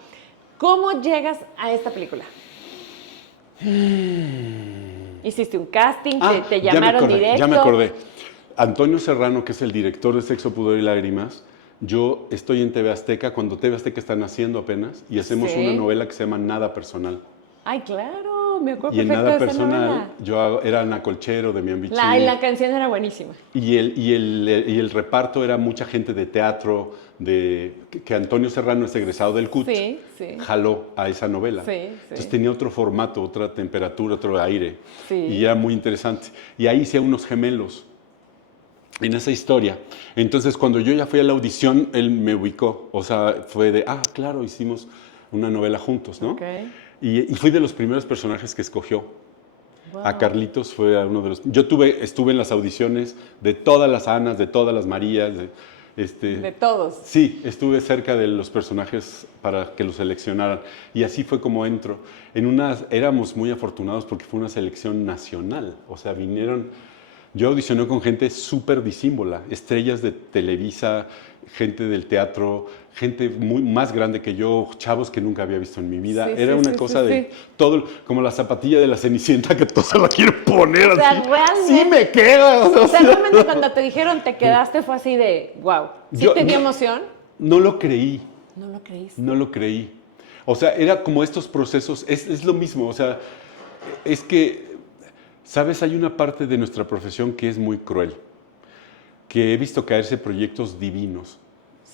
¿Cómo llegas a esta película? ¿Hiciste un casting? ¿Te llamaron directo? Ya me acordé. Antonio Serrano, que es el director de Sexo, Pudor y Lágrimas, yo estoy en TV Azteca cuando TV Azteca está naciendo apenas y hacemos Sí. una novela que se llama Nada Personal. Ay, claro, me acuerdo Y en perfecto Nada de esa Personal novela. yo era Ana Colchero de Mian Bichir. La canción era buenísima. Y el reparto era mucha gente de teatro, que Antonio Serrano es egresado del CUT, Sí, sí. jaló a esa novela. Sí, sí. Entonces tenía otro formato, otra temperatura, otro aire. Sí. Y era muy interesante. Y ahí hice unos gemelos en esa historia. Entonces cuando yo ya fui a la audición, él me ubicó. O sea, fue de, claro, hicimos una novela juntos, ¿no? Ok. Y fui de los primeros personajes que escogió. Wow. A Carlitos fue uno de los... Estuve en las audiciones de todas las Anas, de todas las Marías, De todos. Sí, estuve cerca de los personajes para que los seleccionaran. Y así fue como entro. Éramos muy afortunados porque fue una selección nacional. O sea, yo audicioné con gente súper disímbola, estrellas de Televisa, gente del teatro, gente más grande que yo, chavos que nunca había visto en mi vida. Era una cosa de todo, como la zapatilla de la Cenicienta que todos se la quieren poner o sea, así. realmente, Sí me queda. O sea, realmente cuando te dijeron te quedaste fue así de, wow. ¿Sí te dio emoción? No lo creí. No lo creíste. No lo creí. O sea, era como estos procesos, es lo mismo, o sea, es que, ¿sabes? Hay una parte de nuestra profesión que es muy cruel, que he visto caerse proyectos divinos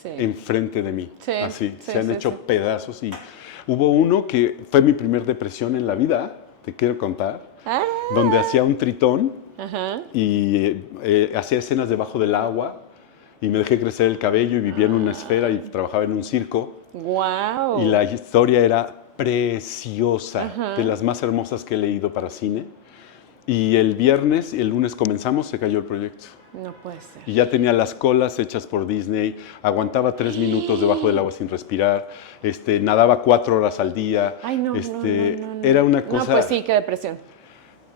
enfrente de mí, se han hecho pedazos y hubo uno que fue mi primer depresión en la vida, te quiero contar, donde hacía un tritón y hacía escenas debajo del agua y me dejé crecer el cabello y vivía en una esfera y trabajaba en un circo. Wow. Y la historia era preciosa, de las más hermosas que he leído para cine. Y el lunes comenzamos, se cayó el proyecto. No puede ser. Y ya tenía las colas hechas por Disney, aguantaba 3 minutos debajo del agua sin respirar, nadaba 4 horas al día. Ay, no. Era una cosa... No, pues sí, qué depresión.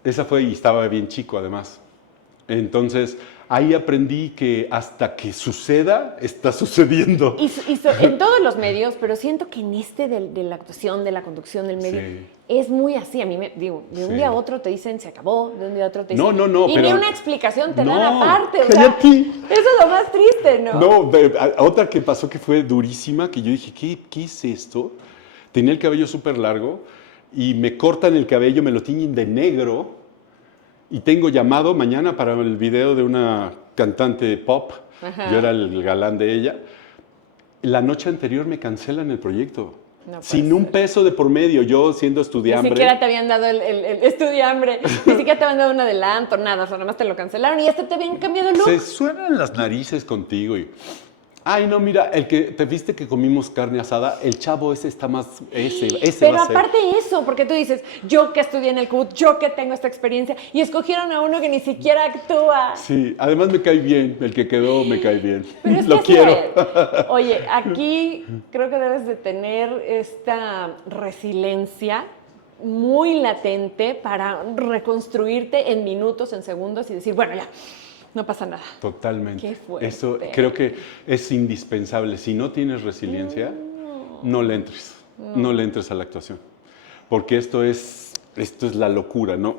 Esa fue, y estaba bien chico además. Entonces, ahí aprendí que hasta que suceda, está sucediendo. En todos los medios, pero siento que en de la actuación, de la conducción del medio, es muy así. A mí de un día a otro te dicen se acabó, de un día a otro te dicen... No, y pero... ni una explicación te dan aparte. O sea, eso es lo más triste, ¿no? No, otra que pasó que fue durísima, que yo dije, ¿qué es esto? Tenía el cabello súper largo y me cortan el cabello, me lo tiñen de negro. Y tengo llamado mañana para el video de una cantante pop. Yo era el galán de ella. La noche anterior me cancelan el proyecto. No sin un peso de por medio, yo siendo estudiambre. Ni siquiera te habían dado el estudiambre, ni siquiera te habían dado un adelanto, nada, o sea, nada más te lo cancelaron y hasta te habían cambiado el look. Se suenan las narices contigo y... Ay, no, mira, el que te viste que comimos carne asada, el chavo ese está más... Ese Pero va a ser. aparte de eso, porque tú dices, yo que estudié en el CUT, yo que tengo esta experiencia, y escogieron a uno que ni siquiera actúa. Sí, además me cae bien, el que quedó me cae bien. Pero es Lo que quiero. Oye, aquí creo que debes de tener esta resiliencia muy latente para reconstruirte en minutos, en segundos y decir, bueno, ya. No pasa nada. Totalmente. Qué fuerte. Eso creo que es indispensable. Si no tienes resiliencia, no le entres. No le entres a la actuación. Porque esto es la locura. No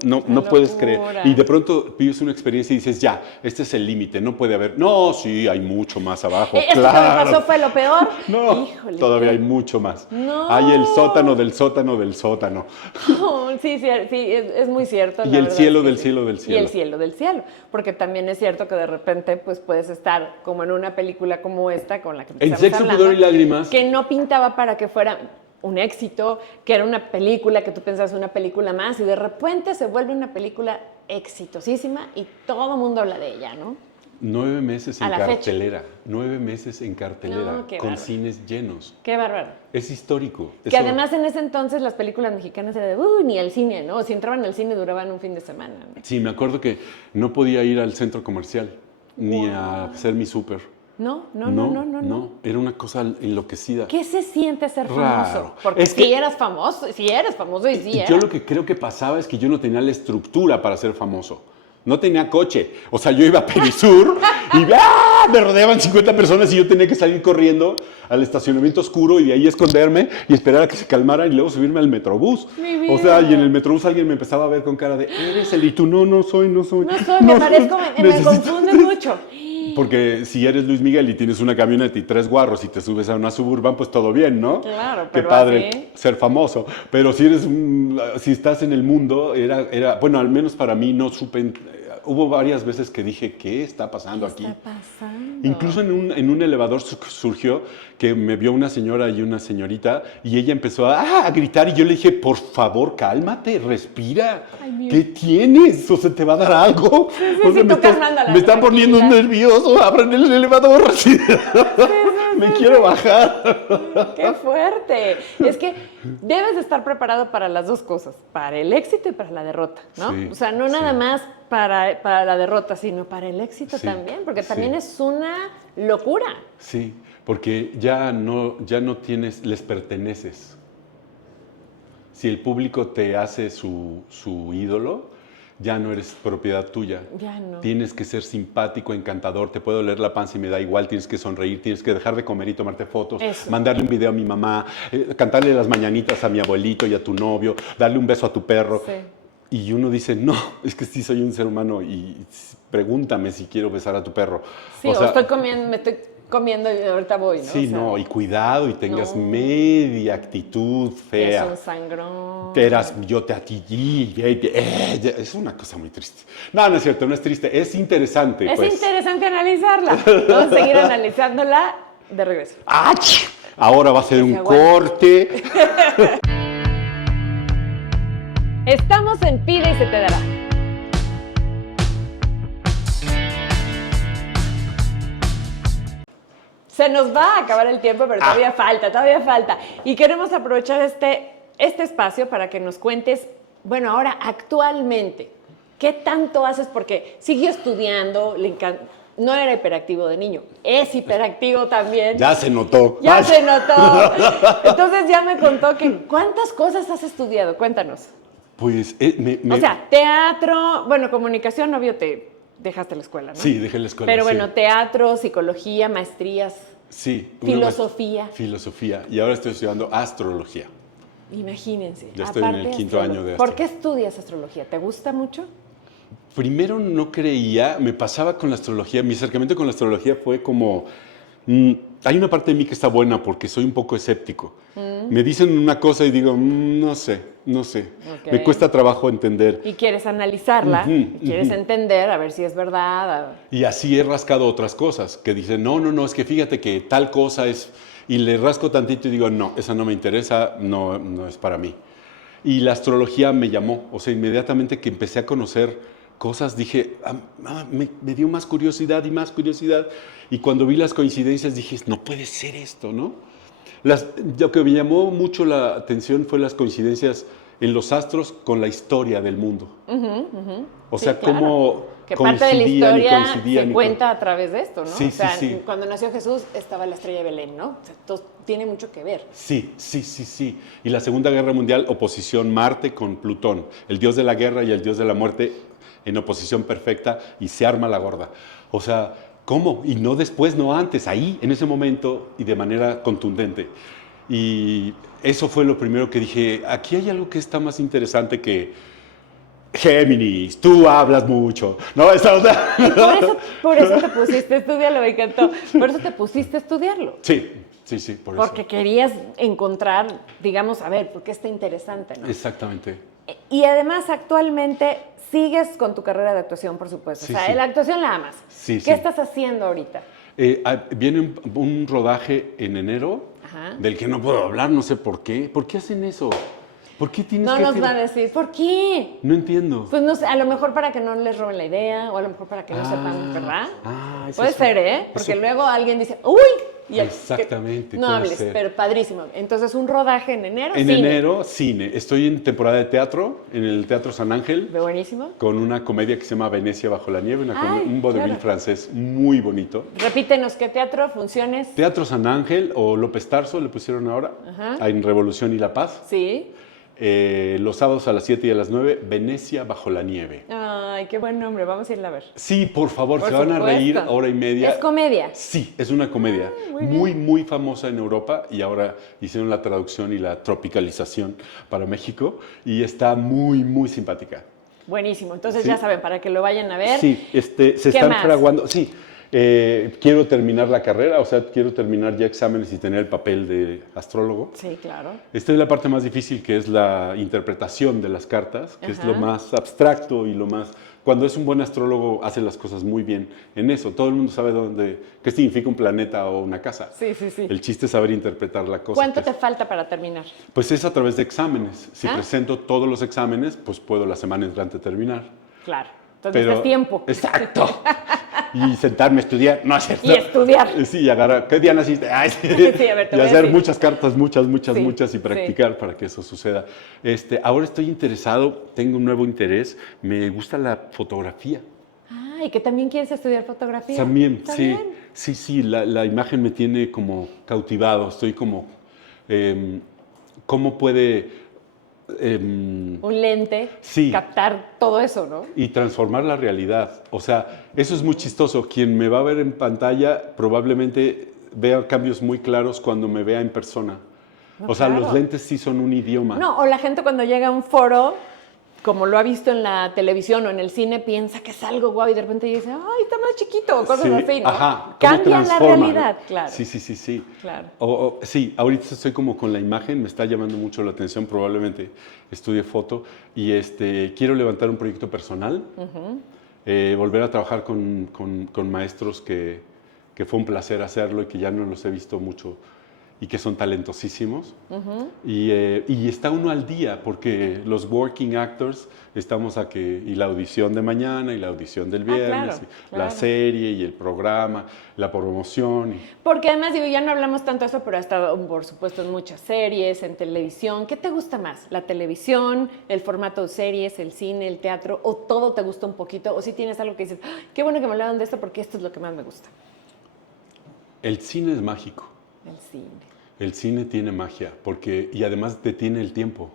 puedes creer. Y de pronto vives una experiencia y dices, ya, este es el límite. No puede haber. No, sí, hay mucho más abajo. ¿Esto que me pasó fue lo peor? No, híjole, todavía hay mucho más. No. Hay el sótano del sótano del sótano. No, sí, es muy cierto. Y el cielo del cielo del cielo. Y el cielo del cielo. Porque también es cierto que de repente pues, puedes estar como en una película como esta, con la que En Sexo, Pudor y Lágrimas. Que no pintaba para que fuera un éxito, que era una película que tú pensabas una película más y de repente se vuelve una película exitosísima y todo el mundo habla de ella, ¿no? 9 meses en cartelera. 9 meses en cartelera, no, con bárbaro. Cines llenos. Qué bárbaro. Es histórico. Que además en ese entonces las películas mexicanas eran de, ni al cine, ¿no? Si entraban al cine duraban un fin de semana, ¿no? Sí, me acuerdo que no podía ir al centro comercial, ni a hacer mi súper. No. Era una cosa enloquecida. ¿Qué se siente ser raro. Famoso? Porque si eres famoso y sí era. Yo lo que creo que pasaba es que yo no tenía la estructura para ser famoso. No tenía coche. O sea, yo iba a Perisur y me rodeaban 50 personas y yo tenía que salir corriendo al estacionamiento oscuro y de ahí esconderme y esperar a que se calmaran y luego subirme al metrobús. O sea, y en el metrobús alguien me empezaba a ver con cara de, ¿eres él? Y tú, no soy. No soy, me parezco, me confunde mucho. Porque si eres Luis Miguel y tienes una camioneta y 3 guarros y te subes a una Suburban, pues todo bien, ¿no? Claro, pero qué padre así. Ser famoso. Pero si estás en el mundo, bueno, al menos para mí no supe. Hubo varias veces que dije, ¿qué está pasando aquí? ¿Qué está pasando? Incluso en un elevador surgió que me vio una señora y una señorita y ella empezó a gritar y yo le dije, por favor, cálmate, respira. Ay, ¿qué tienes? ¿O se te va a dar algo? Sí, me está poniendo nervioso, abran el elevador. me quiero bajar. ¡Qué fuerte! Es que debes de estar preparado para las dos cosas, para el éxito y para la derrota, ¿no? Sí, o sea, no nada sí. más para la derrota, sino para el éxito Sí, también, porque sí. también es una locura. Sí, porque ya no tienes, les perteneces. Si el público te hace su ídolo, ya no eres propiedad tuya. Ya no. Tienes que ser simpático, encantador, te puede doler la panza y me da igual, tienes que sonreír, tienes que dejar de comer y tomarte fotos, Eso. mandarle un video a mi mamá, cantarle las mañanitas a mi abuelito y a tu novio, darle un beso a tu perro. Sí. Y uno dice, no, es que sí soy un ser humano y pregúntame si quiero besar a tu perro. Sí, o estoy comiendo, me estoy comiendo y ahorita voy, ¿no? Sí, O sea, no, y cuidado y tengas no. media actitud fea. es un sangrón. Yo te atillí, es una cosa muy triste. No, no es cierto, no es triste, es interesante. Es pues. interesante analizarla. Vamos a seguir analizándola de regreso. ¡Ach! Ahora va a ser Que un se aguante. corte. Estamos en Pide y se te dará. Se nos va a acabar el tiempo, pero todavía falta. Y queremos aprovechar este espacio para que nos cuentes, bueno, ahora actualmente, ¿qué tanto haces? Porque siguió estudiando, no era hiperactivo de niño, es hiperactivo también. Ya se notó. Ya se notó. Entonces ya me contó que ¿cuántas cosas has estudiado? Cuéntanos. Pues O sea, teatro, bueno, comunicación, obvio, te dejaste la escuela, ¿no? sí, dejé la escuela. Pero sí. bueno, teatro, psicología, maestrías, Sí. filosofía. Filosofía. Y ahora estoy estudiando astrología. Imagínense. Ya estoy en el quinto año de ¿Por qué estudias astrología? ¿Te gusta mucho? Primero no creía, me pasaba con la astrología, mi acercamiento con la astrología fue como, hay una parte de mí que está buena porque soy un poco escéptico. Me dicen una cosa y digo, no sé. Ok. Me cuesta trabajo entender. Y quieres analizarla, y quieres entender, a ver si es verdad. Y así he rascado otras cosas, que dicen, no, es que fíjate que tal cosa es, y le rasco tantito y digo, no, esa no me interesa, no es para mí. Y la astrología me llamó, o sea, inmediatamente que empecé a conocer cosas, dije, me dio más curiosidad y más curiosidad. Y cuando vi las coincidencias dije, no puede ser esto, ¿no? Lo que me llamó mucho la atención fue las coincidencias en los astros con la historia del mundo. O sea, Sí, claro. cómo Que parte de la coincidían y historia coincidían se cuenta a través de esto, ¿no? Sí, o sea, sí. cuando nació Jesús estaba la estrella de Belén, ¿no? O sea, tiene mucho que ver. Sí. Y la Segunda Guerra Mundial, oposición Marte con Plutón, el dios de la guerra y el dios de la muerte en oposición perfecta y se arma la gorda. O sea, ¿cómo? Y no después, no antes, ahí, en ese momento y de manera contundente. Y eso fue lo primero que dije, aquí hay algo que está más interesante que Géminis, tú hablas mucho. No, Por eso te pusiste a estudiarlo, me encantó. Por eso te pusiste a estudiarlo. Sí, por eso. Porque querías encontrar, digamos, a ver, ¿por qué está interesante, no? Exactamente. Y además, actualmente, sigues con tu carrera de actuación, por supuesto. Sí, o sea, sí. la actuación la amas. Sí, ¿Qué sí. estás haciendo ahorita? Viene un rodaje en enero Ajá. del que no puedo hablar, no sé por qué. ¿Por qué hacen eso? ¿Por qué tienes No que nos hacer? va a decir, ¿por qué? No entiendo. Pues no sé, a lo mejor para que no les roben la idea, o a lo mejor para que no sepan, ¿verdad? Eso Puede es- ser, ¿eh? Porque eso- luego alguien dice, ¡uy! Y Exactamente, no puede hables, ser. pero padrísimo. Entonces, un rodaje en enero. En cine. enero, cine. Estoy en temporada de teatro, en el Teatro San Ángel, Buenísimo. con una comedia que se llama Venecia bajo la nieve, Ay, un vodevil claro. francés muy bonito. Repítenos, ¿qué teatro, funciones? Teatro San Ángel o López Tarso le pusieron ahora, Ajá. en Revolución y La Paz. Sí. Los sábados a las 7 y a las 9, Venecia bajo la nieve. Ay, qué buen nombre, vamos a irla a ver. Sí, por favor, Por se van a supuesto. reír hora y media. ¿Es comedia? Sí, es una comedia muy muy famosa en Europa y ahora hicieron la traducción y la tropicalización para México y está muy simpática. Buenísimo, entonces Sí. ya saben, para que lo vayan a ver. Sí, se ¿Qué están más? fraguando. Sí, quiero terminar la carrera, o sea, quiero terminar ya exámenes y tener el papel de astrólogo. Sí, claro. Esta es la parte más difícil, que es la interpretación de las cartas, que es lo Ajá. más abstracto y lo más... Cuando es un buen astrólogo, hace las cosas muy bien en eso. Todo el mundo sabe qué significa un planeta o una casa. Sí. El chiste es saber interpretar la cosa. ¿Cuánto que te es- falta para terminar? Pues es a través de exámenes. Si Ah. presento todos los exámenes, pues puedo la semana entrante terminar. Claro. Entonces Pero- necesitas tiempo. Exacto. y sentarme a estudiar. No, es cierto. Y estudiar. Sí, y agarrar. ¿Qué día naciste? Ay, sí. Sí, a ver, te Y voy a hacer decir. muchas cartas, muchas, Sí, y practicar para que eso suceda. Ahora estoy interesado, tengo un nuevo interés, me gusta la fotografía. Ah, y que también quieres estudiar fotografía. También, ¿Está sí, bien? sí, la imagen me tiene como cautivado, estoy como, ¿cómo puede Un lente, sí. captar todo eso, ¿no? y transformar la realidad? O sea, eso es muy chistoso. Quien me va a ver en pantalla probablemente vea cambios muy claros cuando me vea en persona. No, O sea, los claro. lentes sí son un idioma. No, o la gente cuando llega a un foro, como lo ha visto en la televisión o en el cine, piensa que es algo guau y de repente dice, ay, está más chiquito, cosas Sí, así, ¿no? ajá, ¿cómo Cambian la transforma? realidad, claro. Sí. Claro. Sí, ahorita estoy como con la imagen, me está llamando mucho la atención, probablemente estudie foto y quiero levantar un proyecto personal, volver a trabajar con maestros que fue un placer hacerlo y que ya no los he visto mucho y que son talentosísimos. Y está uno al día, porque los working actors estamos y la audición de mañana y la audición del viernes, claro, y claro. la serie y el programa, la promoción. Porque además, digo, ya no hablamos tanto de eso, pero ha estado, por supuesto, en muchas series, en televisión. ¿Qué te gusta más? ¿La televisión, el formato de series, el cine, el teatro? ¿O todo te gusta un poquito? ¿O si tienes algo que dices, "Ay, qué bueno que me hablaron de esto porque esto es lo que más me gusta"? El cine es mágico. El cine. El cine tiene magia, y además detiene el tiempo.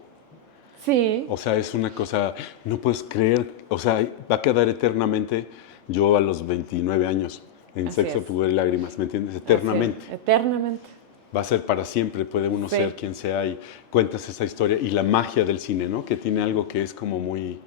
Sí. O sea, es una cosa, no puedes creer, o sea, va a quedar eternamente yo a los 29 años, en Así Sexo, es. Pudor y Lágrimas, ¿me entiendes? Eternamente. Así es, eternamente. Va a ser para siempre, puede uno Sí. ser quien sea y cuentas esa historia y la magia del cine, ¿no? Que tiene algo que es como muy,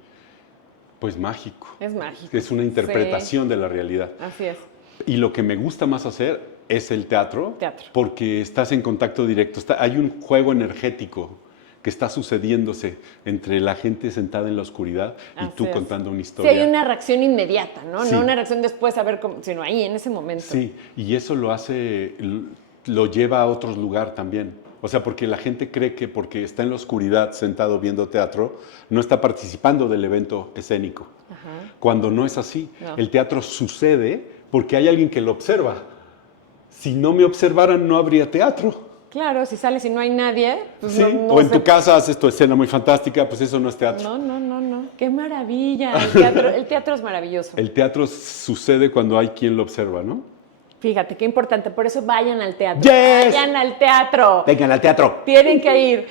pues mágico. Es mágico. Es una interpretación de la realidad. Así es. Y lo que me gusta más hacer es el teatro, Teatro. porque estás en contacto directo. Hay un juego energético que está sucediéndose entre la gente sentada en la oscuridad y Así tú es. contando una Sí, historia. hay una reacción inmediata, ¿no? Sí. No una reacción después a ver cómo, sino ahí, en ese momento. Sí, y eso lo lleva a otro lugar también. O sea, porque la gente cree que porque está en la oscuridad sentado viendo teatro, no está participando del evento escénico. Ajá. Cuando no es así. No. El teatro sucede porque hay alguien que lo observa. Si no me observaran, no habría teatro. Claro, si sales y no hay nadie, pues Sí, no o en se- tu casa haces tu escena muy fantástica, pues eso no es teatro. No. Qué maravilla. El teatro es maravilloso. El teatro sucede cuando hay quien lo observa, ¿no? Fíjate, qué importante. Por eso vayan al teatro. Yes. Vayan al teatro. Vengan al teatro. Tienen que ir.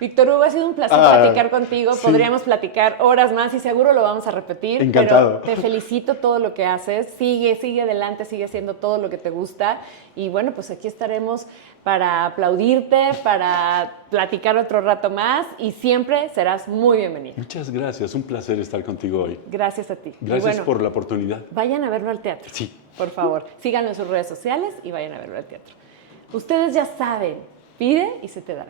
Víctor Hugo, ha sido un placer platicar contigo. sí. Podríamos platicar horas más y seguro lo vamos a repetir. Encantado. Pero te felicito todo lo que haces. Sigue adelante, sigue haciendo todo lo que te gusta. Y bueno, pues aquí estaremos para aplaudirte, para platicar otro rato más y siempre serás muy bienvenido. Muchas gracias, un placer estar contigo hoy. Gracias a ti. Y Gracias bueno, por la oportunidad. vayan a verlo al teatro. Sí. Por favor, síganlo en sus redes sociales y vayan a verlo al teatro. Ustedes ya saben, pide y se te dará.